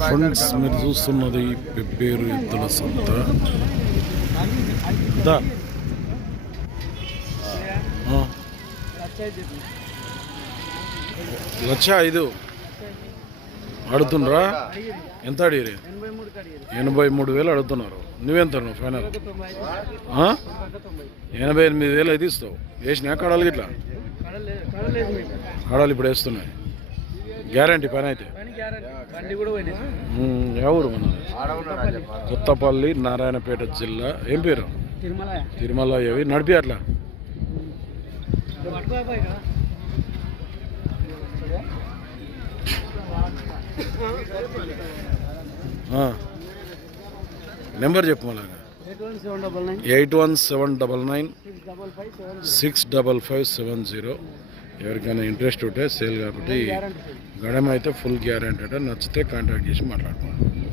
Friends మీరు చూస్తున్నది పేరు ఎద్దుల సంత. లక్ష ఐదు. అడుగుతుండ్రా ఎంత అడిగి ఎనభై మూడు వేలు అడుగుతున్నారు నువ్వెంత ఫైనల్? ఎనభై ఎనిమిది వేలు అయితే ఇస్తావు. వేసినా కడాలి ఇట్లా కడాలు ఇప్పుడు వేస్తున్నాయి గ్యారంటీ పని అయితే. ఎవరు మన? కొత్తపల్లి నారాయణపేట జిల్లా. ఏం పేరు? తిరుమల ఏవి? నడిపి అట్లా. నెంబర్ చెప్పు మళ్ళా. Eight one seven double nine six double five seven zero. ఎవరికైనా ఇంట్రెస్ట్ ఉంటే సేల్ కాబట్టి గడమ అయితే ఫుల్ గ్యారెంటీ నచ్చితే కాంటాక్ట్ చేసి మాట్లాడుకోండి